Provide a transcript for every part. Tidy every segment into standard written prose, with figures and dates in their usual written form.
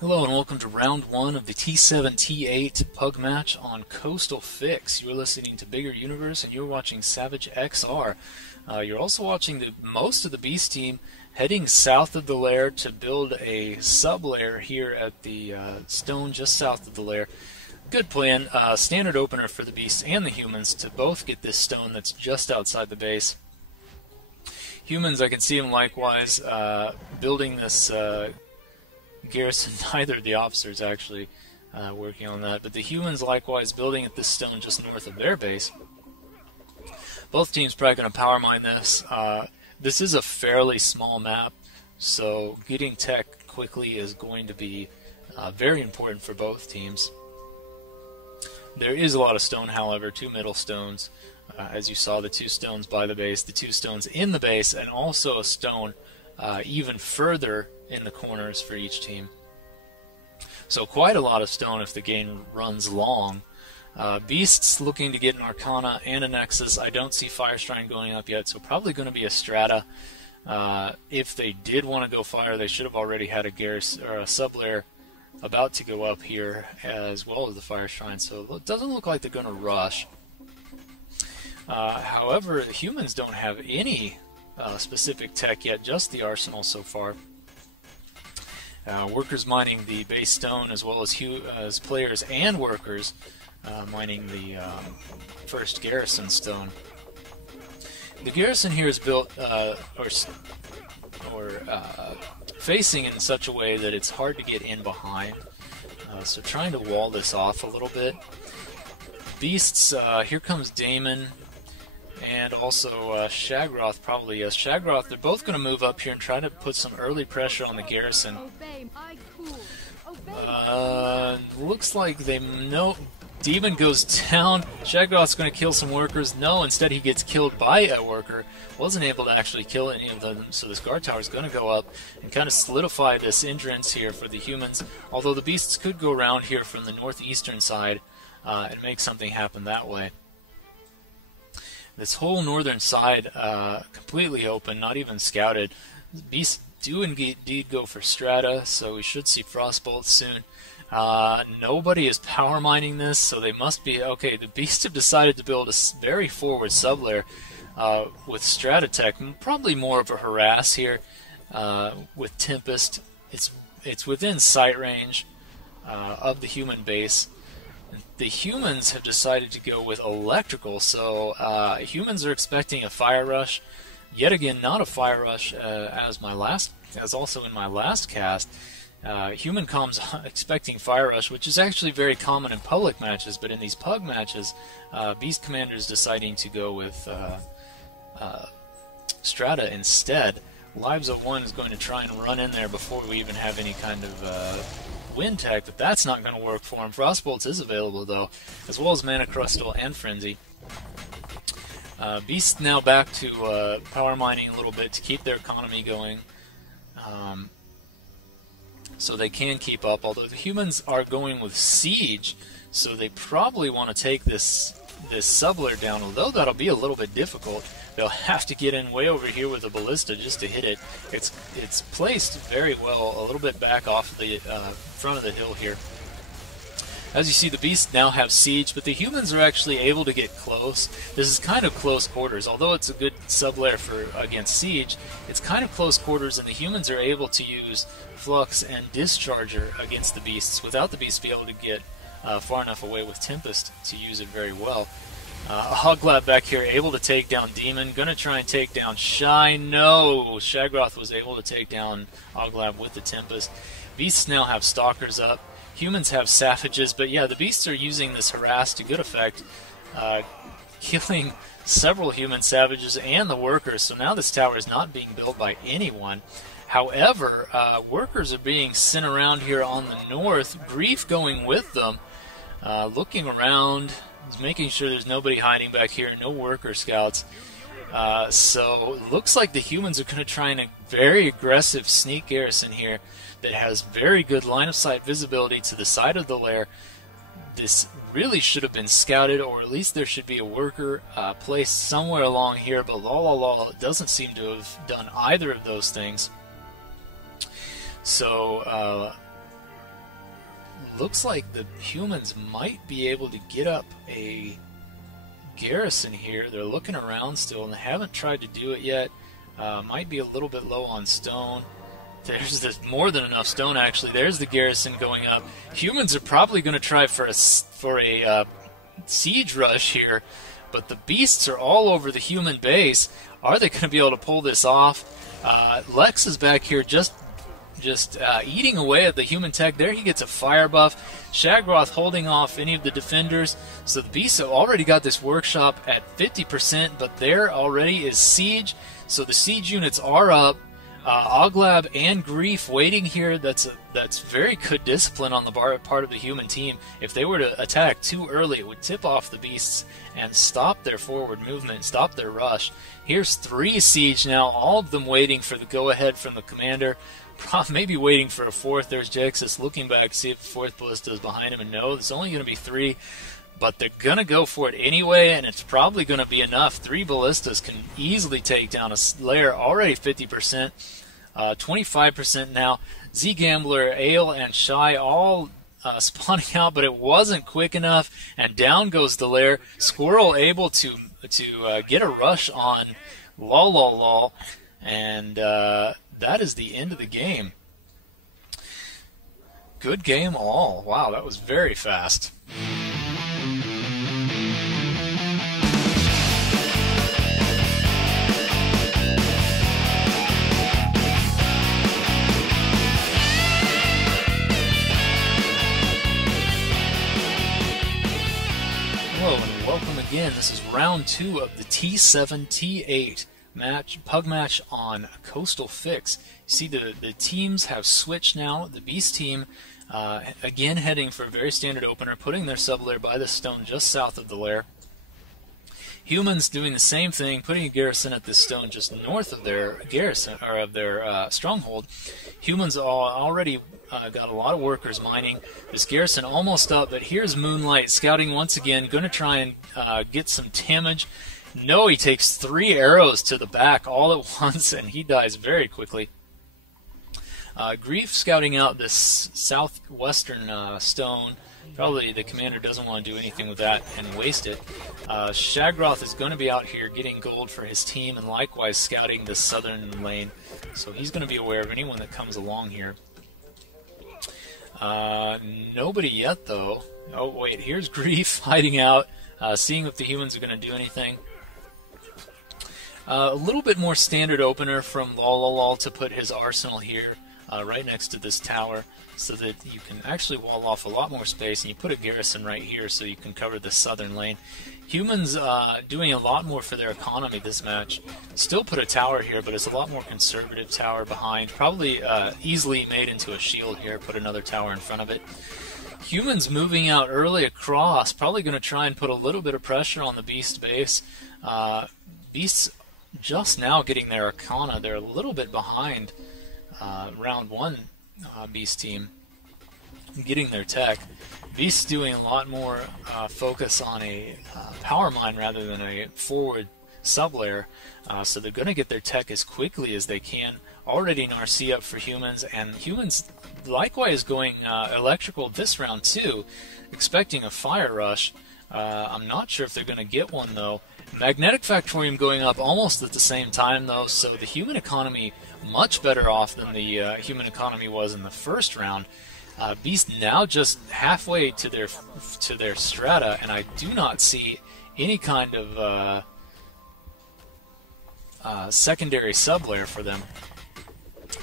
Hello and welcome to round one of the T7 T8 PUG match on Coastal Fix. You're listening to Biggeruniverse and you're watching Savage XR. You're also watching most of the Beast team heading south of the lair to build a sub-lair here at the stone just south of the lair. Good plan, standard opener for the Beasts and the Humans to both get this stone that's just outside the base. Humans, I can see them likewise building this garrison. Neither of the officers actually working on that, but the Humans likewise building at this stone just north of their base. Both teams probably going to power mine this. This is a fairly small map, so getting tech quickly is going to be very important for both teams. There is a lot of stone, however, two middle stones. As you saw, the two stones by the base, the two stones in the base, and also a stone even further in the corners for each team. So quite a lot of stone if the game runs long. Beasts looking to get an Arcana and a Nexus. I don't see Fire Shrine going up yet, so probably going to be a Strata. If they did want to go Fire, they should have already had a garrison or a sub-lair about to go up here as well as the Fire Shrine, so it doesn't look like they're going to rush. However, the Humans don't have any specific tech yet, just the arsenal so far. Workers mining the base stone as well as players and workers mining the first garrison stone. The garrison here is built facing in such a way that it's hard to get in behind. So trying to wall this off a little bit. Beasts, here comes Daemon and also SHAGROTH probably. Yes, SHAGROTH, they're both going to move up here and try to put some early pressure on the garrison. Looks like they know. Daemon goes down. SHAGROTH's going to kill some workers. No, instead he gets killed by a worker. Wasn't able to actually kill any of them, so this guard tower is going to go up and kind of solidify this entrance here for the Humans. Although the Beasts could go around here from the northeastern side and make something happen that way. This whole northern side completely open, not even scouted. The Beasts do indeed go for Strata, so we should see Frostbolts soon. Nobody is power mining this, so they must be okay. The Beasts have decided to build a very forward sub-lair with Strata tech, probably more of a harass here with Tempest. It's within sight range of the human base. The Humans have decided to go with electrical, so Humans are expecting a fire rush. Yet again, not a fire rush as also in my last cast. Human comms expecting fire rush, which is actually very common in public matches, but in these PUG matches, Beast Commanders deciding to go with Strata instead. Lives at 1 is going to try and run in there before we even have any kind of wind tech, but that's not going to work for him. Frostbolts is available though, as well as Mana Crystal and Frenzy. Beast now back to power mining a little bit to keep their economy going, so they can keep up. Although the Humans are going with Siege, so they probably want to take this sub-lair down. Although that'll be a little bit difficult, they'll have to get in way over here with a ballista just to hit it. It's placed very well, a little bit back off the front of the hill here. As you see, the Beasts now have Siege, but the Humans are actually able to get close. This is kind of close quarters. Although it's a good sub-lair against Siege, it's kind of close quarters, and the Humans are able to use Flux and Discharger against the Beasts without the Beasts being able to get far enough away with Tempest to use it very well. Oglab back here able to take down Daemon. Gonna try and take down Shy. No! SHAGROTH was able to take down Oglab with the Tempest. Beasts now have Stalkers up. Humans have Savages, but yeah, the Beasts are using this harass to good effect, killing several human Savages and the workers, so now this tower is not being built by anyone. However, workers are being sent around here on the north, GREEEF going with them, looking around, making sure there's nobody hiding back here, no worker scouts. So it looks like the Humans are going to try a very aggressive sneak garrison here that has very good line of sight visibility to the side of the lair. This really should have been scouted, or at least there should be a worker placed somewhere along here, but lololol doesn't seem to have done either of those things. So looks like the humans might be able to get up a garrison here. They're looking around still, and they haven't tried to do it yet. Might be a little bit low on stone. There's more than enough stone, actually. There's the garrison going up. Humans are probably going to try for a siege rush here, but the beasts are all over the human base. Are they going to be able to pull this off? LEXX is back here just eating away at the human tech. There he gets a fire buff. SHAGROTH holding off any of the defenders. So the beasts have already got this workshop at 50%, but there already is siege. So the siege units are up. Oglab and GREEEF waiting here. That's very good discipline on the part of the human team. If they were to attack too early, it would tip off the beasts and stop their forward movement, stop their rush. Here's 3 siege now, all of them waiting for the go-ahead from the commander. Maybe waiting for a 4th. There's Jayuxs looking back to see if the 4th ballista is behind him, and no, there's only going to be 3. But they're going to go for it anyway, and it's probably going to be enough. 3 ballistas can easily take down a layer, already 50%, 25% now. Zeh Gambler, Ale, and Shy all spawning out, but it wasn't quick enough, and down goes the layer. Squirrel able to get a rush on lololol, and that is the end of the game. Good game all. Wow, that was very fast. Hello and welcome again. This is round 2 of the T7 T8 PUG match on Coastal Fix. You see the teams have switched now. The Beast team again heading for a very standard opener, putting their sub lair by the stone just south of the lair. Humans doing the same thing, putting a garrison at this stone just north of their garrison, or of their stronghold. Humans already got a lot of workers mining. This garrison almost up, but here's Moonlight scouting once again, going to try and get some damage. No, he takes 3 arrows to the back all at once, and he dies very quickly. GREEEF scouting out this southwestern stone. Probably the commander doesn't want to do anything with that and waste it. SHAGROTH is going to be out here getting gold for his team, and likewise scouting the southern lane. So he's going to be aware of anyone that comes along here. Nobody yet, though. Oh, wait, here's GREEEF hiding out, seeing if the humans are going to do anything. A little bit more standard opener from lololol to put his arsenal here right next to this tower, so that you can actually wall off a lot more space, and you put a garrison right here so you can cover the southern lane. Humans doing a lot more for their economy this match. Still put a tower here, but it's a lot more conservative tower behind. Probably easily made into a shield here, put another tower in front of it. Humans moving out early across, probably going to try and put a little bit of pressure on the Beast base. Beasts just now getting their Arcana. They're a little bit behind round 1 Beast team getting their tech. Beasts doing a lot more focus on a power mine rather than a forward sub-layer, so they're going to get their tech as quickly as they can. Already an RC up for humans, and humans likewise going electrical this round too, expecting a fire rush. I'm not sure if they're going to get one though. Magnetic Factorium going up almost at the same time though, so the human economy much better off than the human economy was in the first round. Beast now just halfway to their strata, and I do not see any kind of secondary sub-layer for them.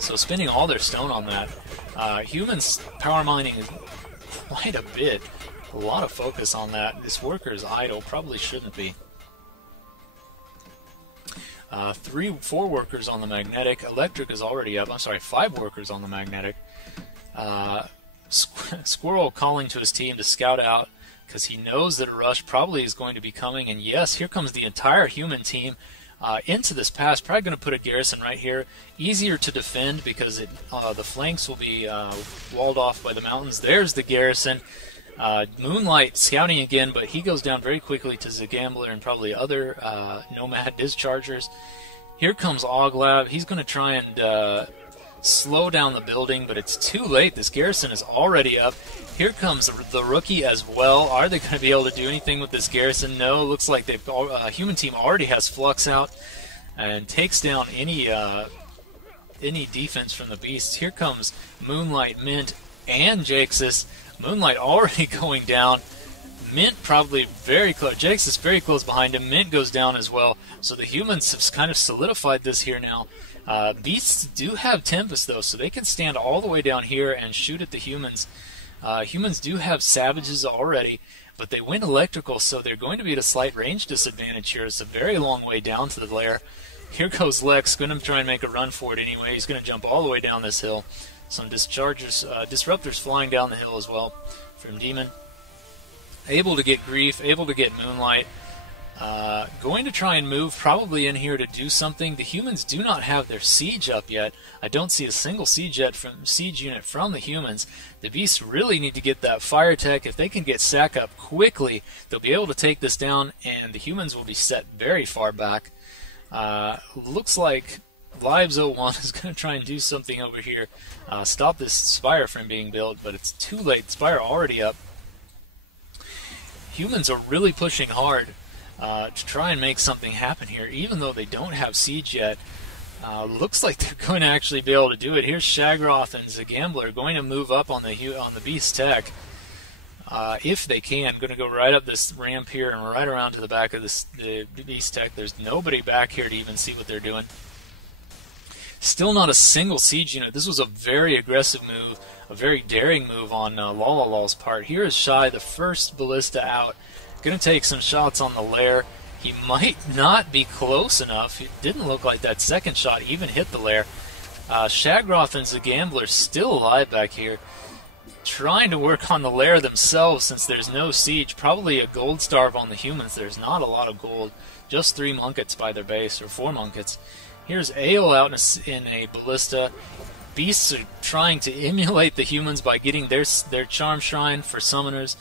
So spending all their stone on that. Humans power mining quite a bit. A lot of focus on that. This worker is idle, probably shouldn't be. 4 workers on the magnetic. Electric is already up. I'm sorry, 5 workers on the magnetic. Squirrel calling to his team to scout out because he knows that a rush probably is going to be coming. And yes, here comes the entire human team into this pass. Probably going to put a garrison right here. Easier to defend because the flanks will be walled off by the mountains. There's the garrison. Moonlight scouting again, but he goes down very quickly to Zeh Gambler and probably other Nomad dischargers. Here comes Oglab. He's going to try and slow down the building, but it's too late. This garrison is already up. Here comes the rookie as well. Are they going to be able to do anything with this garrison? No, looks like they've human team already has Flux out and takes down any defense from the beasts. Here comes Moonlight, Mint, and Jayuxs. Moonlight already going down. Mint probably very close. Jayuxs is very close behind him. Mint goes down as well. So the humans have kind of solidified this here now. Beasts do have Tempest though, so they can stand all the way down here and shoot at the humans. Humans do have Savages already, but they went electrical, so they're going to be at a slight range disadvantage here. It's a very long way down to the lair. Here goes LEXX, going to try and make a run for it anyway. He's going to jump all the way down this hill. Some disruptors flying down the hill as well from Daemon. Able to get GREEEF, able to get Moonlight. Going to try and move probably in here to do something. The humans do not have their siege up yet. I don't see a single siege unit from the humans. The beasts really need to get that fire tech. If they can get Sack up quickly, they'll be able to take this down, and the humans will be set very far back. Looks like Lives01 is going to try and do something over here. Stop this Spire from being built, but it's too late. Spire already up. Humans are really pushing hard to try and make something happen here, even though they don't have siege yet. Looks like they're going to actually be able to do it. Here's SHAGROTH and Zeh Gambler going to move up on the beast tech. If they can, going to go right up this ramp here and right around to the back of the beast tech. There's nobody back here to even see what they're doing. Still not a single siege unit. This was a very aggressive move, a very daring move on lololol's part. Here is Shy, the first ballista out. Going to take some shots on the lair. He might not be close enough. It didn't look like that second shot even hit the lair. SHAGROTH and Zeh Gambler still alive back here, trying to work on the lair themselves since there's no siege. Probably a gold starve on the humans. There's not a lot of gold. Just 3 munkets by their base, or 4 munkets. Here's Ale out in a ballista. Beasts are trying to emulate the humans by getting their charm shrine for summoners.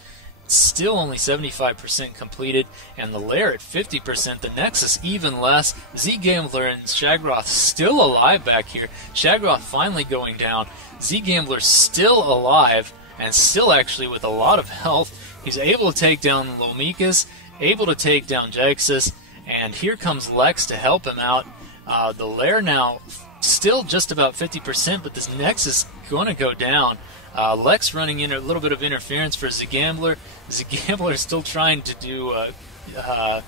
Still only 75% completed, and the lair at 50%. The Nexus even less. Zeh Gambler and SHAGROTH still alive back here. SHAGROTH finally going down. Zeh Gambler still alive, and still actually with a lot of health. He's able to take down Lomikas, able to take down Jayuxs, and here comes LEXX to help him out. The lair now still just about 50%, but this Nexus going to go down. LEXX running in a little bit of interference for Zeh Gambler. Zeh Gambler is still trying to do a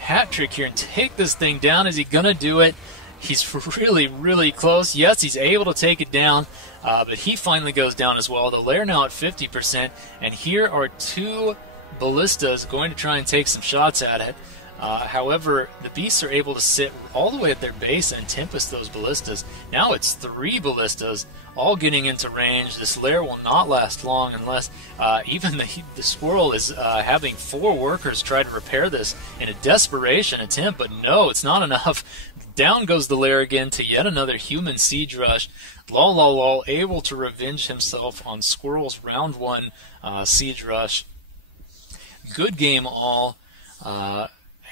hat trick here and take this thing down. Is he going to do it? He's really, really close. Yes, he's able to take it down, but he finally goes down as well. The lair now at 50%, and here are 2 ballistas going to try and take some shots at it. However, the beasts are able to sit all the way at their base and tempest those ballistas. Now it's 3 ballistas all getting into range. This lair will not last long unless even the Squirrel is having 4 workers try to repair this in a desperation attempt, but no, it's not enough. Down goes the lair again to yet another human siege rush. Lololol able to revenge himself on Squirrel's round 1 siege rush. Good game all.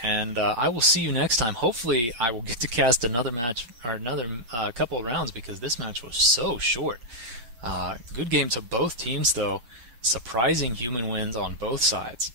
And I will see you next time. Hopefully, I will get to cast another match or another couple of rounds because this match was so short. Good game to both teams, though. Surprising human wins on both sides.